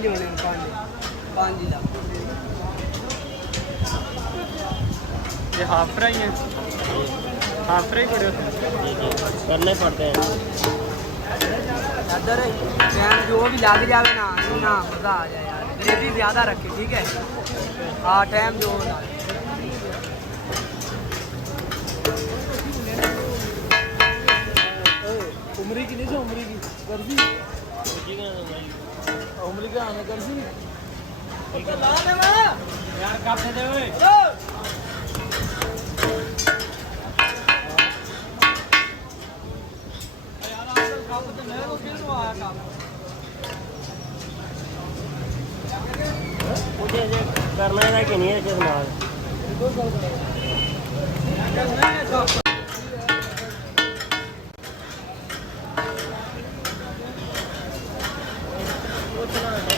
ये half fry है, half fry बड़े होते हैं, करने पड़ते हैं अदर टाइम जो भी लग जाए ना ना मज़ा आ जाए यार। ग्रेवी ज़्यादा रखे ठीक है। हाँ टाइम जो उमरी की नहीं से उमरी की गर्जी उमरी का आने गर्जी यार कब दे दे ओए यार आजकल कब तो नया को किस को आया काम मुझे ये करना है कि नहीं है जनाब करना है सब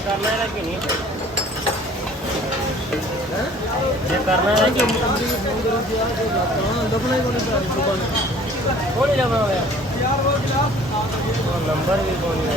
करना है कि नहीं ये करना है कि कौन जमा हो यार वो नंबर भी कौन है